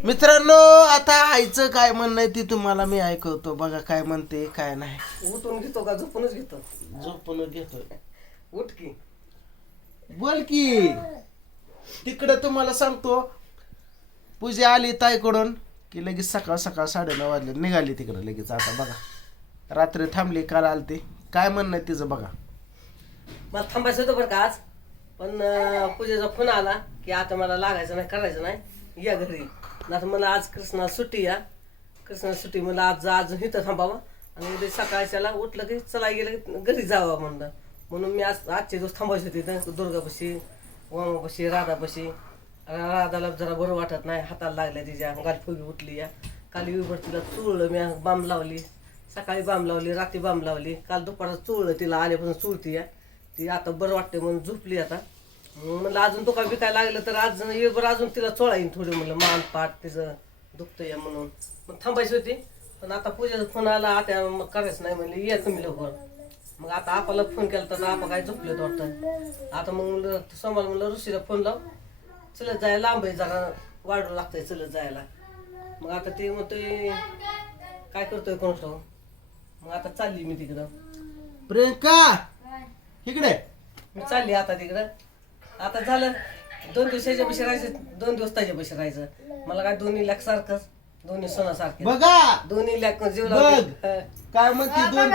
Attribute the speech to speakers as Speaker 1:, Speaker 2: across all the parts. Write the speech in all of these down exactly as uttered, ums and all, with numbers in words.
Speaker 1: मित्रांनो आता आईचं काय म्हणणं आहे ती तुम्हाला मी ऐकवतो बघा काय म्हणते काय नाही.
Speaker 2: उठून घेतो का झोपूनच घेतो?
Speaker 1: झोपून घेतोय.
Speaker 2: उठ की
Speaker 1: बोल की. तिकडे तुम्हाला सांगतो पूजा आली ताईकडून की लगेच सकाळ सकाळ साडेनऊ वाजले निघाली तिकडे लगेच. आता बघा रात्री थांबली काल आलती. काय म्हणणं आहे तिचं बघा.
Speaker 2: मला थांबायचं होतं बरं का आज, पण अं, पूजेचा फोन आला की आता मला लागायचं नाही करायचं नाही या घरी. नाही मला आज कृष्णा सुट्टी या कृष्णा सुट्टी मला आज आज इथं थांबावं आणि उद्या सकाळच्याला उठलं की चला गेलं की घरी जावं म्हणलं. म्हणून मी आज आजचे दिवस थांबायचे होते इथं दुर्गापाशी वामापाशी राधापाशी. राधाला जरा बरं वाटत नाही, हाताला लागल्या तिच्या गालफुगी उठली या. काल विभर तिला चुळलं मी, बांब लावली सकाळी, बांब लावली रात्री, बांब लावली काल दुपारचं चुळलं तिला आल्यापासून चुळती या. ती आता बरं वाटते म्हणून झोपली आता. म्हणलं अजून दुखा बिकायला लागलं तर आज येळभर अजून तिला चोळाईन थोडी, म्हणलं मान पाठ तिचं दुखतं या म्हणून मग थांबायची होती. पण आता पूजेचा फोन आला आता मग करायचं नाही म्हणले या तुम्ही लवकर. मग आता आपाला फोन केला तर आपा काय झोपलेत वाटतं. आता मग म्हणलं सोमवार म्हणलं ऋषीला फोन लाव, चलत जायला लांब आहे जरा वाढू लागतंय चलत जायला. मग आता ते म्हणतोय काय करतोय कोण ठाऊक. मग आता चालली मी तिकडं.
Speaker 1: प्रियंका इकडे.
Speaker 2: मी चालली आता तिकडं. आता झालं दोन दिवस याच्यापाशी राहायचं, दोन दिवस त्याच्यापाशी राहायचं. मला काय दोन्ही लाख सारखंच, दोन्ही सोनासारखे
Speaker 1: बघा
Speaker 2: दोन्ही लाख जीव
Speaker 1: बघ
Speaker 2: लावते.
Speaker 1: काय म्हणते. दोन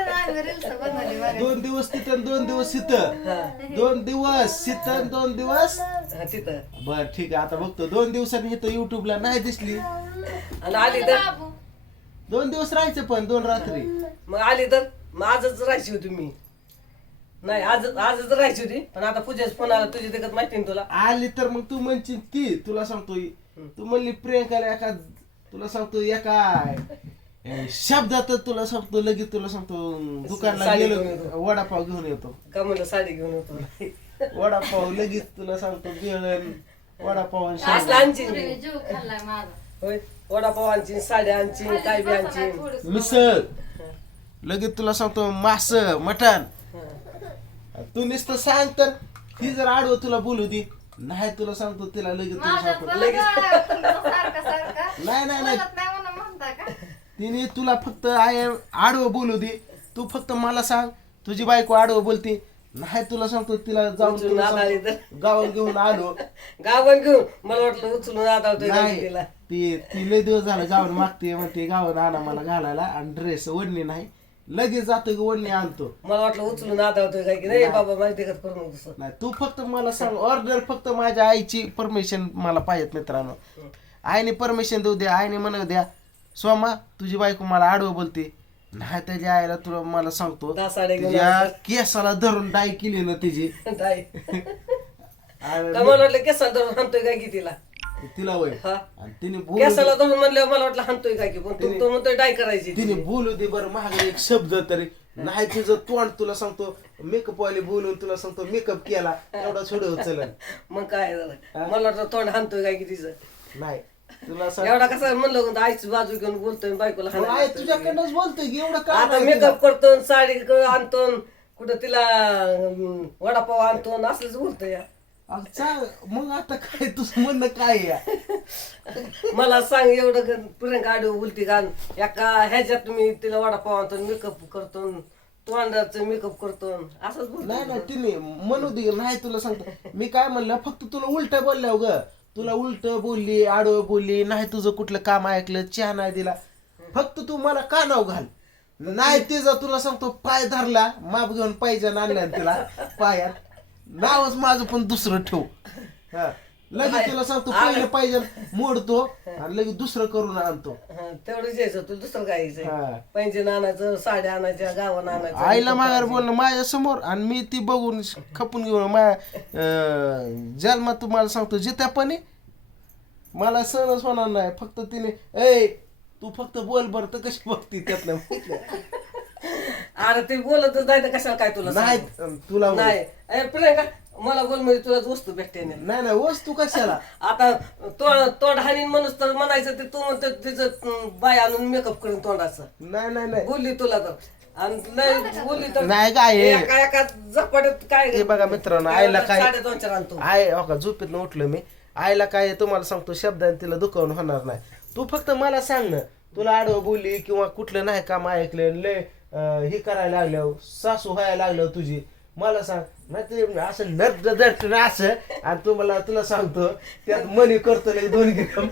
Speaker 1: दिवस दोन दिवस तिथं दोन दिवस इथं. दोन दिवस तिथं दोन दिवस
Speaker 2: हा, तिथं.
Speaker 1: बर ठीक आहे. आता बघतो दोन दिवसांनी इथं युट्यूबला नाही दिसली.
Speaker 2: आणि आली तर
Speaker 1: दोन दिवस राहायचं पण दोन रात्री.
Speaker 2: मग आली तर मग आजच राहायची होती मी. नाही आज आजच राहायची होती पण आता पूजेचा फोन आला तुझी देखत माहिती ना तुला.
Speaker 1: आली तर मग तू म्हणशील ती तुला सांगतो तू म्हणली प्रियंकाला एका तुला सांगतो एका शब्दात तुला सांगतो लगेच तुला सांगतो दुकानला
Speaker 2: साडी
Speaker 1: गेलो
Speaker 2: घेऊन येतो.
Speaker 1: वडापाव घेऊन येतो.
Speaker 2: का म्हणलं साडी घेऊन येतो.
Speaker 1: वडापाव लगेच तुला सांगतो बेळण वडापाव आणि
Speaker 2: असलं
Speaker 1: शेंगा.
Speaker 2: आणची मी. होय वडापाव आणची साडी आणची काय बी आणची
Speaker 1: मिसळ लगेच तुला सांगतो मास मटण. तू नुसतं सांग तर ती जर आडवं तुला बोलू दे नाही तुला सांगतो तिला लगेच तुला सांगतो नाही नाही नाही तिने तुला फक्त आय आडवं बोलू दे. तू फक्त मला सांग तुझी बायको आडवं बोलते नाही तुला सांगतो तिला जाऊन
Speaker 2: उचलून
Speaker 1: तुला
Speaker 2: आणायला
Speaker 1: सांगतो,
Speaker 2: इथं.
Speaker 1: गावात घेऊन आलो
Speaker 2: गावन घेऊन मला वाटलं उचलून आदळतोय का
Speaker 1: नाही
Speaker 2: तिला.
Speaker 1: ती ती लय दिवस झालं गावन मागते म्हणते गावन आणा मला घालायला आणि ड्रेस ओढणी नाही लगेच जातो की ओढणी आणतो.
Speaker 2: मला वाटलं उचलून आदळतोय काय की नाही बाबा माझी देखत करू नको तसं.
Speaker 1: नाही तू फक्त मला सांग ऑर्डर फक्त माझ्या आईची परमिशन मला पाहिजेत मित्रांनो. आईने परमिशन देऊ द्या. आईने म्हणू द्या सोमा तुझी बायको मला आडवं बोलते नाही त्याच्या आईला तुला मला सांगतो
Speaker 2: दहा साड्या घेऊन
Speaker 1: तिच्या केसाला धरून डाय केली ना तिची
Speaker 2: नाही.
Speaker 1: आणि
Speaker 2: का मला वाटलं केसाला धरून हाणतोय काय की तिला.
Speaker 1: तिला वय
Speaker 2: हा
Speaker 1: आणि तिने बोलू
Speaker 2: केसाला धरून म्हणल्यावर मला वाटलं हाणतोय काय की पण तू तो म्हणतोय डाय करायची.
Speaker 1: तिने बोलू दे बरं महाग एक शब्द तरी नाही तुझं तोंड तुला सांगतो मेकअप वाले बोलून तुला सांगतो मेकअप केला एवढा सोडव चलन.
Speaker 2: मग काय झालं मला वाटलं तोंड हाणतोय काय की तिचं.
Speaker 1: नाही तुला सांग
Speaker 2: एवढा कसं म्हणलं होतं आईची बाजू घेऊन बोलतोय बायकोला
Speaker 1: आई
Speaker 2: हाणायला.
Speaker 1: तुझ्याकडनंच बोलतोय की एवढं काय
Speaker 2: आता
Speaker 1: नाही तुला.
Speaker 2: मेकअप करतो साडी आणतो कुठं तिला अं, वडापाव आणतो असलंच बोलतोय या.
Speaker 1: अगं चांग मग आता काय तुझं म्हणणं काय आहे या?
Speaker 2: मला सांग एवढं प्रियंका आडू बोलती का एका ह्याच्यात तुम्ही तिला वडापाव आणतो मेकअप करतो तोंडाचं मेकअप करतो असंच
Speaker 1: नाही
Speaker 2: बोलतो.
Speaker 1: नाही तिने म्हणू दे नाही तुला सांगतो मी काय म्हणलं फक्त तुला उलट बोलल्या ग तुला उलट बोलली आडवं बोलली नाही तुझं कुठलं काम ऐकलं चहा नाही दिला फक्त तू मला का नाव घाल नाही तिचा तुला सांगतो पाय धरला माप घेऊन पाहिजे आणल्या तिला पायात नावच माझं पण दुसरं ठेव. हा लगेच तुला सांगतो पहिलं पाहिजे मोडतो आणि लगेच दुसरं करून आणतो.
Speaker 2: हं, तेवढंच यायचं तुला दुसरं काय
Speaker 1: हा.
Speaker 2: यायचं पैंजण आणायचं साड्या आणायच्या गावानं आणायचं.
Speaker 1: आईला माघार बोलणं माझ्या समोर आणि मी ती बघून खपून घेऊन माझ्या जन्मात तुम्हाला सांगतो जित्यापणे मला सहनच होणार नाही. फक्त तिने ए तू फक्त बोल बरं तर कशी बघती त्यातलं
Speaker 2: अरे ते बोलतच नाही तर कशाला काय तुला
Speaker 1: नाही
Speaker 2: सांगू?
Speaker 1: तुला
Speaker 2: नाही ए, प्रियंका मला बोल म्हणजे तुलाच वस्तू भेटते नाही.
Speaker 1: नाही नाही वस्तू कशाला
Speaker 2: आता तोंड तोंड हानीन म्हणूस तर म्हणायचं ते तू म्हणतो तिचं अं, बाय आणून मेकअप करून तोंडाचं
Speaker 1: नाही नाही नाही
Speaker 2: बोलली तुला तर आणि नाही बोलली तर
Speaker 1: नाही काय आहे?
Speaker 2: एका एका झपाट्यात काय
Speaker 1: हे बघा मित्रांनो आईला काय
Speaker 2: साडे दोन चार आणतो.
Speaker 1: आय हो का झोपेतनं उठलो मी आईला काय तुम्हाला सांगतो शब्दाने तिला दुखावून होणार नाही. तू फक्त मला सांग ना, तुला आडवं बोलली किंवा कुठलं नाही काम ऐकलं लय अं, हे करायला लागल्यावर सासू व्हायला लागल्यावर तुझी मला सांग. नाही ते असं नर्द दर्शन असं आणि तुम्हाला तुला सांगतो त्यात मनी करतो लय दोन ग्राम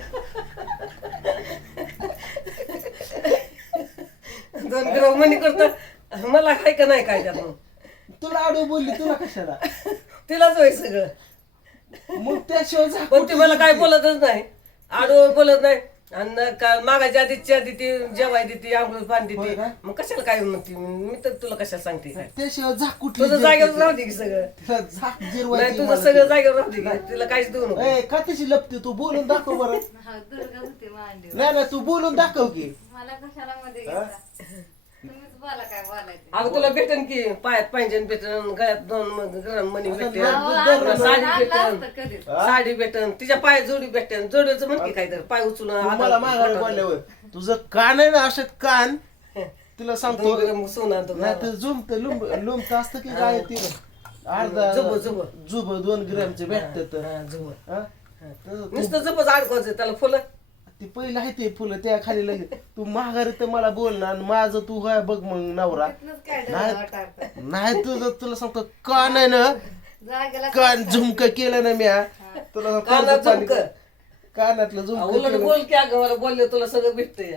Speaker 2: दोन ग्राम मनी करतो मला काय का नाही काय त्यात मग
Speaker 1: तुला आडवं बोलली तुला कशाला
Speaker 2: तिलाच होय सगळं.
Speaker 1: मग त्याशिवाय झाकून
Speaker 2: पण ती मला काय बोलतच नाही आडवं बोलत नाही आणि का मागायच्या आधी चहा देते जेवाय देते आंघोळ पाणी
Speaker 1: होय
Speaker 2: देते
Speaker 1: का?
Speaker 2: मग कशाला काय म्हणते मी तर तुला कशाला सांगते काय
Speaker 1: त्याशिवाय झाक कुठली
Speaker 2: तुझं जागेवर राहू दे की सगळं
Speaker 1: तिला झाक
Speaker 2: नाही
Speaker 1: जिरवायची
Speaker 2: तुझं
Speaker 1: मला
Speaker 2: सगळं
Speaker 1: ती.
Speaker 2: जागेवर राहू दे की तिला काहीच देऊ नको
Speaker 1: ए का तशी लपते तू बोलून दाखव बरं.
Speaker 3: हा, दुर्गा होते मांडीवर.
Speaker 1: नाही नाही तू बोलून दाखव की
Speaker 3: मला कशाला मध्ये
Speaker 1: हा?
Speaker 3: घेता तुम्हीच बोला काय बोलायचं.
Speaker 2: अगं तुला भेटन की पायात पाहिजे भेटन गळ्यात दोन म- ग्राम मणी भेटेन
Speaker 3: अहो,
Speaker 1: दर-
Speaker 3: आणलं-
Speaker 2: साडी
Speaker 3: आणलं
Speaker 2: भेटन.
Speaker 3: असतं कधीच.
Speaker 1: हा?
Speaker 2: साडी भेटन तिच्या पाय जोडी भेटेन जोडीचं म्हण की काय तर पाय उचलून
Speaker 1: तू मला
Speaker 2: हातात
Speaker 1: माघारी
Speaker 2: बोटात-
Speaker 1: बोलल्यावर तुझं कान आहे ना असं कान तुला सांगतो
Speaker 2: दोन ग्राम सोनं आणतो
Speaker 1: नाही तर जुमत लुंब लुंबत असतं की काय ती अर्धा
Speaker 2: जुबं, जुबं.
Speaker 1: जुब दोन ग्रॅमचे भेटत
Speaker 2: हा, जुबं. नुसतं जपच अडकवायचं त्याला फुलं
Speaker 1: ती पहिलं आहे ते फुलं त्या खाली लगे तू माघारी तर मला बोल ना आणि माझं तू काय बघ मग नवरा
Speaker 3: तिथनंच काय डोळा
Speaker 1: नाही
Speaker 3: वाटारतं.
Speaker 1: नाही तुझं तुला सांगतो कान आहे ना
Speaker 3: जागेला
Speaker 1: कान झुमक केलं ना म्या तुला सांगतो
Speaker 2: कानात
Speaker 1: कर्ज पाणी-
Speaker 2: झुमकं.
Speaker 1: कानातलं झुमक
Speaker 2: उलट
Speaker 1: केलं
Speaker 2: बोल की अगं मला बोलले तुला सगळं भेटतंय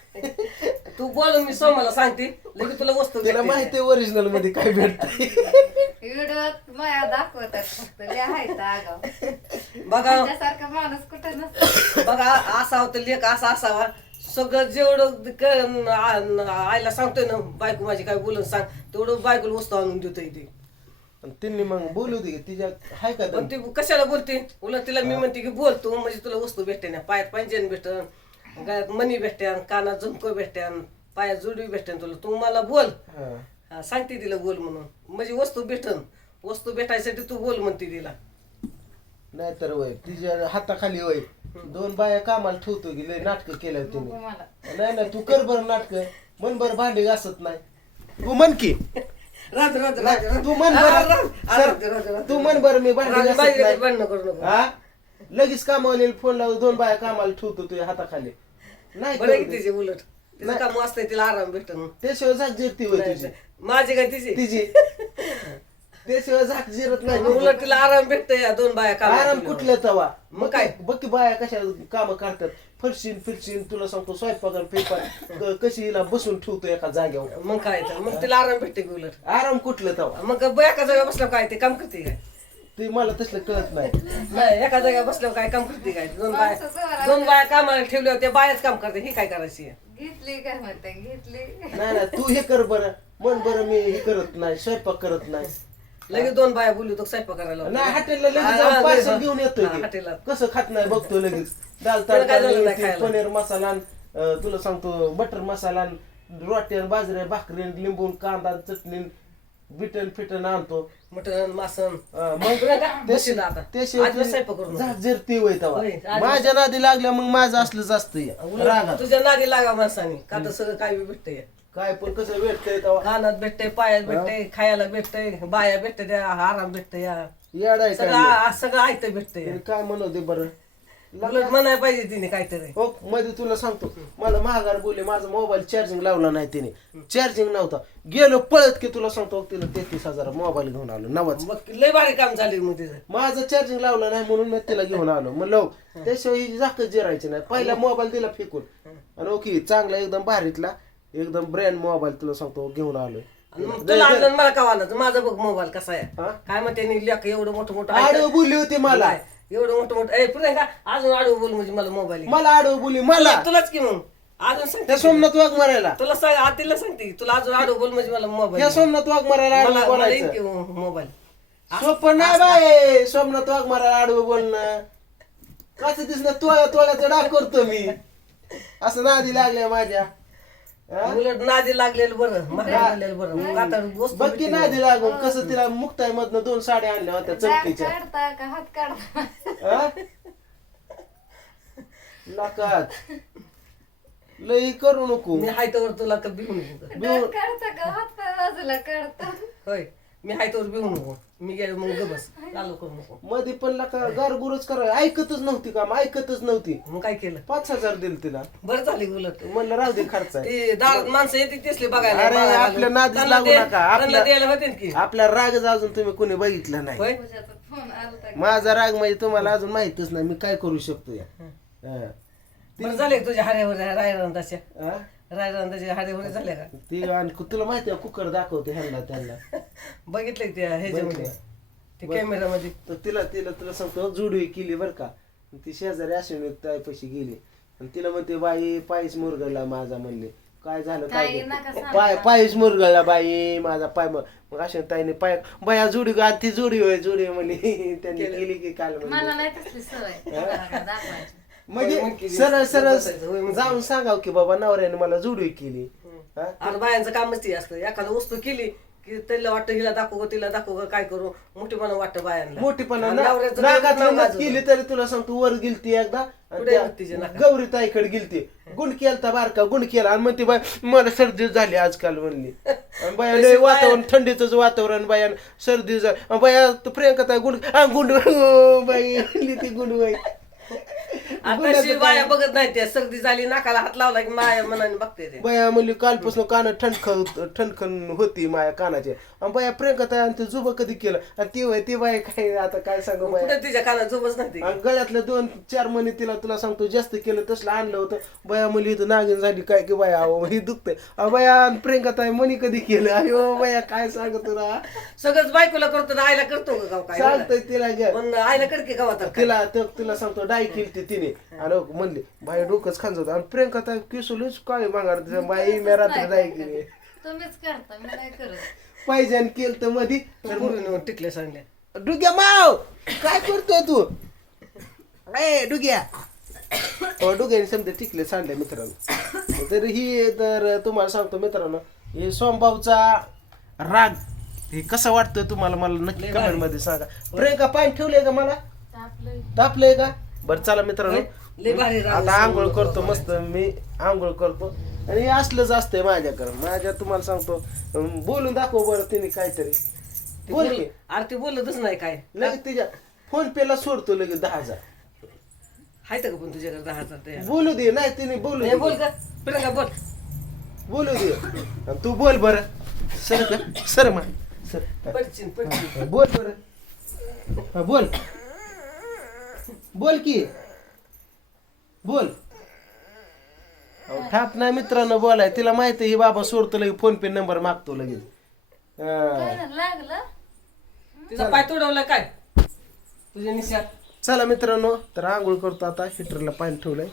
Speaker 2: तू बोल मी सोमाला सांगते लगेच तुला वस्तू
Speaker 1: तिला
Speaker 2: भेटते.
Speaker 1: माहिती ओरिजिनल मध्ये काय भेटत
Speaker 3: व्हिडिओत माया दाखवतात फक्त लिहायचं आगाव.
Speaker 2: बघा
Speaker 3: त्यासारखा माणूस कुठं नसतो.
Speaker 2: बघा असावं तर लेख असा असावा सगळं जेवढं क- आ- आईला सांगतोय ना बायको माझी काय बोलून सांग तेवढं बायकोला वस्तू आणून देतोय ते
Speaker 1: त्यांनी मग बोलू दे तिच्या हाय का
Speaker 2: पण
Speaker 1: दम?
Speaker 2: ती कशाला बोलते उलट तिला मी म्हणते की बोल तू म्हणजे तुला वस्तू भेटते ना पायात पांजन भेटन गळ्यात मणी भेटत्यान कानात झुमको भेटत्यान पायात जोडी भेटते तुला तू मला बोल
Speaker 1: हा.
Speaker 2: हा, सांगते तिला बोल म्हणून म्हणजे वस्तू भेटन वस्तू भेटायसाठी तू बोल म्हणते तिला
Speaker 1: नाहीतर वय तिच्या हाताखाली वय दोन बाया कामाला ठेवतो की लय नाटक केलं
Speaker 3: नको
Speaker 1: तिने
Speaker 3: मला.
Speaker 1: नाही नाही तू कर बरं नाटक मन बरं भांडी घासत नाही तू म्हण की
Speaker 2: राहते राहते राहते
Speaker 1: तू म्हण बरं तू म्हण बरं मी भांडी घासत नाही
Speaker 2: भांडण करू नको
Speaker 1: हा लगेच कामावले फोन लावून दोन बाया कामाला ठेवतो तुझ्या हाताखाली नाही
Speaker 2: बरं
Speaker 1: करू
Speaker 2: की
Speaker 1: दे.
Speaker 2: तिचे उलट तिचं काम असतंय तिला आराम भेटन
Speaker 1: त्याशिवाय झाक जिरती होय तुझी
Speaker 2: माझी काय तिची
Speaker 1: तिची त्याशिवाय झाक जिरत नाही
Speaker 2: उलट तिला आराम भेटतोय या दोन बाया काम
Speaker 1: आराम कुठलं तवा
Speaker 2: मग काय?
Speaker 1: बघ की बाया कशा काम करतात फरशीन फिरशीन तुला सांगतो स्वयंपाक पेपर कशी हिला बसून ठेवतो एका जागेवर
Speaker 2: मग काय तर मग तिला आराम भेटते की उलट
Speaker 1: आराम कुठलं तवा
Speaker 2: मग बया एका जागा बसल्यावर काय ते काम करते काय
Speaker 1: ते मला तसलं कळत नाही
Speaker 2: नाही एका जागा बसल्यावर काय काम करते काय दोन बाया दोन बाया कामाला ठेवल्यावर त्या बायाच काम करते ही काय करायची
Speaker 3: घेतली काय म्हणते घेतली.
Speaker 1: नाही नाही तू हे कर बरं मन बरं मी हे करत नाही स्वयंपाक करत नाही
Speaker 2: लगेच दोन बाया बोलू तो स्वयंपाक करायला
Speaker 1: नाही हॉटेलला लगेच
Speaker 2: हा,
Speaker 1: जाऊन
Speaker 2: हा,
Speaker 1: पार्सल
Speaker 2: हा.
Speaker 1: घेऊन येतोय
Speaker 2: हा,
Speaker 1: की.
Speaker 2: हॉटेलला.
Speaker 1: कसं खात नाही बघतो लगेच दाल
Speaker 2: त्याला काय झालं नाही
Speaker 1: तडका
Speaker 2: खायला?
Speaker 1: पनीर मसाला आणि, अं, तुला सांगतो बटर मसाला आणि रोटी आणि बाजऱ्या भाकरी लिंबून कांदा चटणी बिटन फिटन आणतो
Speaker 2: मटण मासन
Speaker 1: अं, मग
Speaker 2: बरं का? बशील आता.
Speaker 1: त्याशिवाय
Speaker 2: आजीला स्वयंपाक करू नका.
Speaker 1: झाक जिरती होय तवा
Speaker 2: होय, आजी-
Speaker 1: माझ्या नादी लागल्या मग माझं असलंच असतं
Speaker 2: उलट
Speaker 1: रागात
Speaker 2: तुझ्या नादी लागा माणसाने का तर सगळं काय बी भेटतंय
Speaker 1: काय पण कसं भेटतंय तवा
Speaker 2: कानात भेटते पायात भेटते खायला भेटते बाया भेटते त्या आराम भेटते या
Speaker 1: येड आहे
Speaker 2: सगळं
Speaker 1: काय
Speaker 2: आ- सगळं ऐकतं भेटते
Speaker 1: मी? काय म्हणू दे बरं
Speaker 2: उलट म्हणाय पाहिजे तिने काहीतरी
Speaker 1: हो मध्ये तुला सांगतो मला महागार बोलले माझा मोबाईल चार्जिंग लावला नाही तिने चार्जिंग नव्हता गेलो पळत की तुला सांगतो तिला तेहतीस हजार मोबाईल घेऊन आलो नवाच
Speaker 2: मग लय भारी काम झाले मग तिचं
Speaker 1: माझं चार्जिंग लावलं नाही म्हणून मी तिला घेऊन आलो म्हणलं त्याशिवाय ही झाकच जिरायची नाही पहिला मोबाईल दिला फेकून आणि ओके चांगला एकदम भारीतला एकदम ब्रँड मोबाईल तुला सांगतो घेऊन आलोय
Speaker 2: आणि मग तुला आणलं आणि मला का आलं माझा बघ मोबाईल कसा आहे
Speaker 1: हा?
Speaker 2: काय म्हणते नी लेक एवढं मोठं मोठं
Speaker 1: आडव
Speaker 2: ऐकतं.
Speaker 1: बोलली होती मला
Speaker 2: काय? एवढं मोठं मोठं ए प्रियंका अजून आडू बोल म्हणजे मला मोबाईल
Speaker 1: मला आडव बोलली मला
Speaker 2: तुलाच की मग अजून सांगते
Speaker 1: त्या सोमनाथ वाघ मारायला
Speaker 2: तुला सांग आतीला सांगते तुला अजून आडू बोल म्हणजे मला
Speaker 1: त्या
Speaker 2: मोबाईल
Speaker 1: सोमनाथ वाघ मारायला आडवं
Speaker 2: मला मला येईन
Speaker 1: बोलायचं
Speaker 2: की मोबाईल
Speaker 1: सोपं नाही बाय सोमनाथ वाघ मारायला आडवं बोलणं कसं दिसलं तोळ्या तोळ्याचं डाग करतो मी असं नादी लागल्या माझ्या हा?
Speaker 2: उलट नादी लागलेलं बरं महाग लागलेलं बरं मग आता वस्तू
Speaker 1: बघ की
Speaker 2: भेटते
Speaker 1: नादी लागून कसं तिला मुक्ताई मधनं दोन साड्या आणल्या होत्या
Speaker 3: दात
Speaker 1: चमकीच्या
Speaker 3: काढता का हात काढता.
Speaker 1: हा? नकात लई करू नको
Speaker 2: मी हाय तर तुला कधी घेऊन येतो.
Speaker 3: दात काढता का हात पाय बाजूला काढता.
Speaker 2: होय मी हाय तोवर बिहू नको मी गेलो मग ग बस चालू करू नको
Speaker 1: मध्ये पण का गारगुरच करा ऐकतच नव्हती काम ऐकतच नव्हती
Speaker 2: मग काय केलं
Speaker 1: पाच हजार दिल तिला
Speaker 2: बरं झाली उलट
Speaker 1: म्हणलं राहू दे खर्च आहे
Speaker 2: ते दारात माणसं येते तेसले बघायला
Speaker 1: अरे,
Speaker 2: बघायला
Speaker 1: आपल्या
Speaker 2: लागले.
Speaker 1: नादीच
Speaker 2: त्यांना
Speaker 1: लागू
Speaker 2: दे-
Speaker 1: नका.
Speaker 2: त्यांना
Speaker 1: आपल्या-
Speaker 2: द्यायला होते ना की
Speaker 1: आपला रागच अजून तुम्ही कोणी बघितलं नाही
Speaker 2: होय
Speaker 3: पूजाचा फोन आलता की
Speaker 1: माझा राग म्हणजे तुम्हाला अजून माहितच नाही मी काय करू शकतो या हा.
Speaker 2: बरं झाले का तुझ्या हारेवर रायरंदाच्या
Speaker 1: हा?
Speaker 2: रायरंदाच्या हारेवर झाल्या का
Speaker 1: ती आणि तुला माहिती आहे कुकर दाखवते ह्यांना त्यांना
Speaker 2: बघितलं त्या ह्याच्यामध्ये
Speaker 1: बघितलं.
Speaker 2: ते कॅमेरामध्ये
Speaker 1: तर तिला तिला तुला सांगतो जुडवी केली बरं का ती शेजारी असून पैसे गेली आणि तिला म्हणते बाई पायच मुरगळला माझा म्हणले काय झालं काय
Speaker 3: काही
Speaker 1: झालं?
Speaker 3: नका सांगू.
Speaker 1: पाय पायच मुरगळला बाई माझा पाय मग मग अशा ताईने पाय बाया जुडी आणि ती जुडी होय जुडी म्हणली त्यांनी केली की काल
Speaker 3: मला
Speaker 1: म्हणली
Speaker 3: नाही तसली सवय कोणाला दाखवायची
Speaker 1: म्हणजे सरळ सरळ जाऊन सांगाव की बाबा नवऱ्याने मला जुडवी केली हा?
Speaker 2: आणि बायांचं कामच ती असतं एखादं वस्तू केली की त्याला वाटतं हिला दाखवू का तिला दाखवू का काय करू मोठेपणा वाटतं बायांना
Speaker 1: मोठीपणा
Speaker 2: आणि
Speaker 1: ना-
Speaker 2: नवऱ्याचं
Speaker 1: नागात
Speaker 2: नाव
Speaker 1: नथ
Speaker 2: गाजवतं.
Speaker 1: केली तरी तुला सांगतो वर गेलती एकदा आणि
Speaker 2: कुठे
Speaker 1: त्या
Speaker 2: मग तिचे नाका?
Speaker 1: गौरी ताईकडे गेलती गुण केलता बारका गुण केला आणि म्हणते बाय मला सर्दी झाली आजकाल म्हणली आणि बाया लय वातावरण थंडीच वातावरण बाया सर्दी झाली बाया तू प्रियंका ताई गुण हा, गुंड बाई म्हणली ती गुंड बाई
Speaker 2: आता बाया बघत नाही त्या सर्दी झाली नाकाला हात लावला की माया मनाने बघते ते
Speaker 1: बाया म्हणली कालपासून कान ठणख ठणखण होती माझ्या कानाचे आणि बाया प्रियंका ताई आणि ते जुबं कधी केलं आणि ती वय ती बाय काय आता काय सांगू बाया
Speaker 2: कुठे तिच्या कानात झोपच नाही ती.
Speaker 1: आणि गळ्यातलं दोन चार महिने तिला तुला सांगतो जास्त केलं तसलं आणलं होतं बया मुली इथं नागिन झाली काय की बाया अहो ही दुखते अहो बया आणि प्रियंका ताई मनी कधी केलं अयो बया काय सांग तुला
Speaker 2: सगळंच बायकोला करतो ना आईला करतो का गाव काय
Speaker 1: सांगतोय तिला घ्या
Speaker 2: पण आईला करके गावात
Speaker 1: तिला तर तुला सांगतो डाय केली तिने आणि म्हणली बाई डोकंच खांच होतं आणि प्रियंका ताई किसुलीच काय मागार बाई मी रात्री डाय केली
Speaker 3: तुम्हीच करता मी नाही करत
Speaker 1: पाहिजे आणि केलं तर मधी तर
Speaker 2: पूर्ण टिकले सांगल्या
Speaker 1: डुग्या माव काय करतोय तू ए डुग्या हो डुग्याने समजा टिकले सांडले मित्रांनो तर ही तर तुम्हाला सांगतो मित्रांनो हे सोमभाऊचा राग हे कसं वाटतंय तुम्हाला मला नक्की कमेंट मध्ये सांगा प्रियंका पाणी ठेवलंय का मला
Speaker 3: तापलंय
Speaker 1: तापलंय का बरं चला मित्रांनो
Speaker 2: लय भारी राग
Speaker 1: आता आंघोळ करतो मस्त मी आंघोळ करतो आणि हे असलंच असतंय माझ्याकडं माझ्या तुम्हाला सांगतो अं, बोलून दाखव बरं तिने काहीतरी बोल की
Speaker 2: अरे ती बोलतच नाही काय
Speaker 1: लगेच तिच्या फोन पे ला सोडतो लगेच दहा हजार
Speaker 2: हाय का पण तुझ्याकडे दहा हजार ते
Speaker 1: बोलू दे नाही तिने बोलू
Speaker 2: हे बोल
Speaker 1: दे
Speaker 2: का प्रियंका बोल
Speaker 1: बोलू दे आणि तू बोल बरं सर का सर मा सर
Speaker 2: पडचिन पडचिन
Speaker 1: बोल बरं हा, बोल बोल की बोल अहो, ठाप नाही मित्रांनो बोलाय तिला माहिती ही बाबा सोडतो लगेच फोन पे नंबर मागतो लगेच हा.
Speaker 3: काय झालं, लागलं
Speaker 2: तिचा पाय तोडवला काय तुझ्या निशात
Speaker 1: चला मित्रांनो तर आंघोळ करतो आता हिटरला पाणी ठेवलंय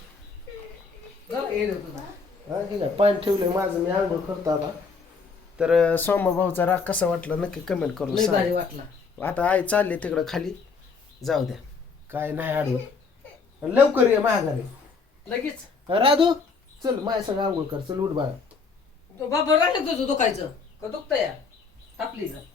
Speaker 1: हा ठीक आहे पाणी ठेवलंय माझं मी आंघोळ करतो आता तर सोमा भाऊचा राग कसा वाटला नक्की कमेंट करून
Speaker 2: लय भारी
Speaker 1: सांग.
Speaker 2: वाटला
Speaker 1: आता आई चालली तिकडं खाली जाऊ द्या काय नाही आडवं लवकर ये महागारी
Speaker 2: लगेच
Speaker 1: राधू चल माझ्या संग आंघोळ कर चल उठ बाळा
Speaker 2: बाबा राहिलं तुझं दुखायचं का दुखतंय तापली का